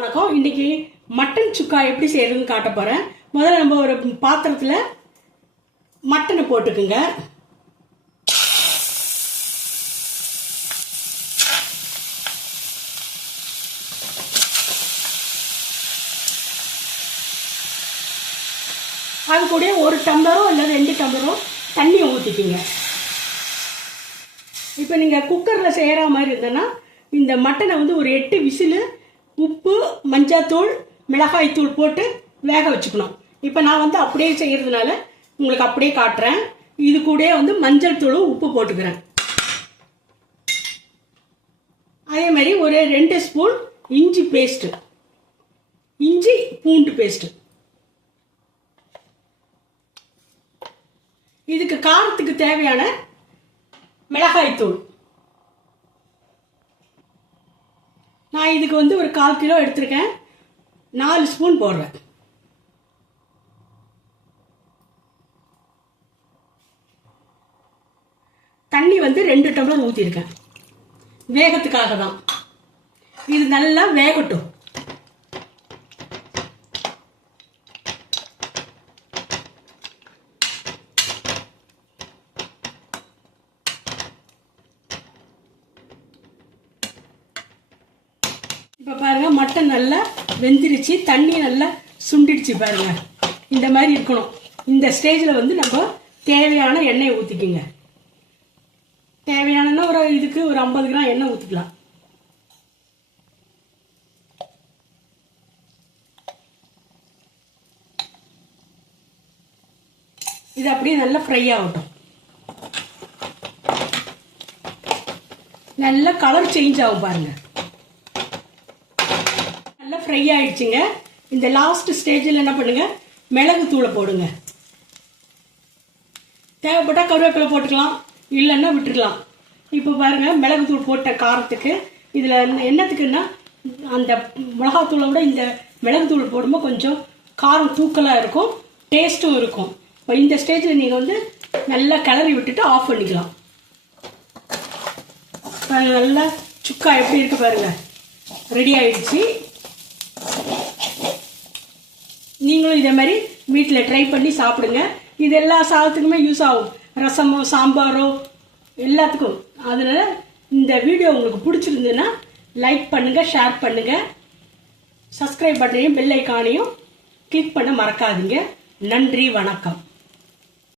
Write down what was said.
வணக்கம். இன்னைக்கு மட்டன் சுக்கா எப்படி செய்யறதுன்னு காட்ட போறேன். முதல்ல நம்ம ஒரு பாத்திரத்துல மட்டனை போட்டுக்குங்க. அது கூட ஒரு டம்ளரோ இல்லை ரெண்டு டம்ளரோ தண்ணி ஊற்றிக்கிங்க இப்போ நீங்கள் குக்கரில் செய்கிற மாதிரி இருந்தேன்னா இந்த மட்டனை வந்து ஒரு எட்டு விசிலு உப்பு மஞ்சாத்தூள் மிளகாய்த்தூள் போட்டு வேக வச்சுக்கணும். இப்போ நான் வந்து அப்படியே செய்கிறதுனால உங்களுக்கு அப்படியே காட்டுறேன். இது கூட வந்து மஞ்சள் தூளும் உப்பு போட்டுக்கிறேன். அதே மாதிரி ஒரு ரெண்டு ஸ்பூன் இஞ்சி பேஸ்ட்டு. இஞ்சி பூண்டு பேஸ்ட்டு. இதுக்கு காரத்துக்கு தேவையான மிளகாய்த்தூள் நான் இதுக்கு வந்து ஒரு கால் கிலோ எடுத்திருக்கேன். நாலு ஸ்பூன் போடுறேன். தண்ணி வந்து ரெண்டு டம்ளர் ஊற்றிருக்கேன் வேகத்துக்காக தான் இது நல்லா வேகட்டும். இப்போ பாருங்க மட்டன் நல்லா வெந்துருச்சு தண்ணி நல்லா சுண்டிடுச்சு பாருங்க. இந்த மாதிரி இருக்கணும். இந்த ஸ்டேஜில் வந்து நம்ம தேவையான எண்ணெயை ஊற்றிக்கிங்க தேவையானன்னா ஒரு இதுக்கு ஒரு ஐம்பது கிராம் எண்ணெய் ஊற்றிக்கலாம் இது அப்படியே நல்லா ஃப்ரை ஆகட்டும். நல்லா கலர் சேஞ்ச் ஆகும் பாருங்க. நல்லா ஃப்ரை ஆயிடுச்சுங்க. இந்த லாஸ்ட் ஸ்டேஜில் என்ன பண்ணுங்க? மிளகு தூளை போடுங்க. தேவைப்பட்டால் கருவேப்பிலை போட்டுக்கலாம். இல்லைன்னா விட்டுக்கலாம் இப்போ பாருங்க மிளகு தூள் போட்ட காரத்துக்கு இதில் என்னத்துக்குன்னா அந்த மிளகாத்தூளை விட இந்த மிளகு தூள் போடும்போது கொஞ்சம் காரம் தூக்கலாக இருக்கும் டேஸ்ட்டும் இருக்கும். இப்போ இந்த ஸ்டேஜில் நீங்கள் வந்து நல்லா கிளறி விட்டுட்டு ஆஃப் பண்ணிக்கலாம். நல்லா சுக்கா எப்படி இருக்கு பாருங்க. ரெடி ஆயிடுச்சு. நீங்களும் இதே மாதிரி வீட்டில் ட்ரை பண்ணி சாப்பிடுங்க. இது எல்லா சாதத்துக்குமே யூஸ் ஆகும். ரசமோ சாம்பாரோ எல்லாத்துக்கும். அதனால் இந்த வீடியோ உங்களுக்கு பிடிச்சிருந்ததுன்னா லைக் பண்ணுங்க ஷேர் பண்ணுங்க. சப்ஸ்கிரைப் பட்டனையும் பெல் ஐக்கானையும் கிளிக் பண்ண மறக்காதீங்க. நன்றி வணக்கம்.